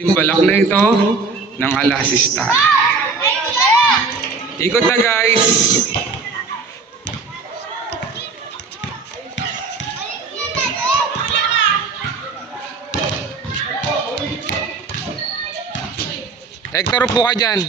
Timbalak na ito ng Alasista. Ikot na guys. Hector po ka dyan.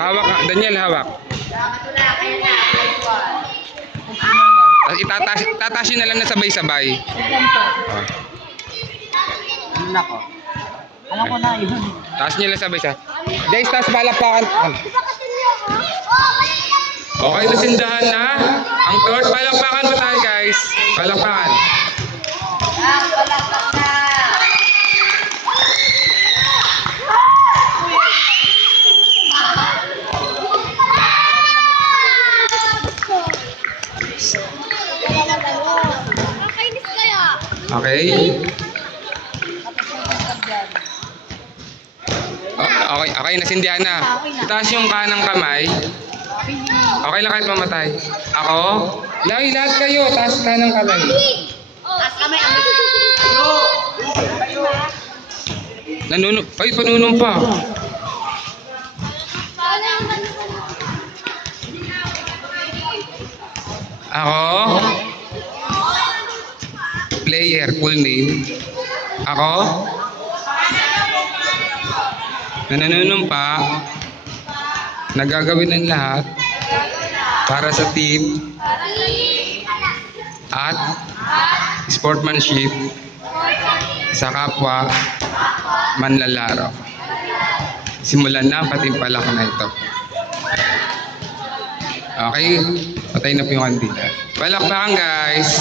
Hawak ka. Daniel, hawak. Itatasin na lang na sabay-sabay. Nako. Alam ko na yun. Taas nyo lang sabay-sabay. Guys, taas palakpakan. Okay, nasindahan na. Ang torch, palakpakan mo tayo guys. Palakpakan. Okay. Okay, nasindihan na. Itaas yung kanang kamay. Okay lang kahit mamatay. Ako? Lahat kayo, taas kanang kamay. Nanunog. Ay, panunog pa. Ako? Player, full name. Ako? Nananumpa. Nagagawin ng lahat para sa team at sportsmanship sa kapwa manlalaro. Simulan na ang patimpalak na ito. Okay, patay na po yung kandila. Palakpakan guys!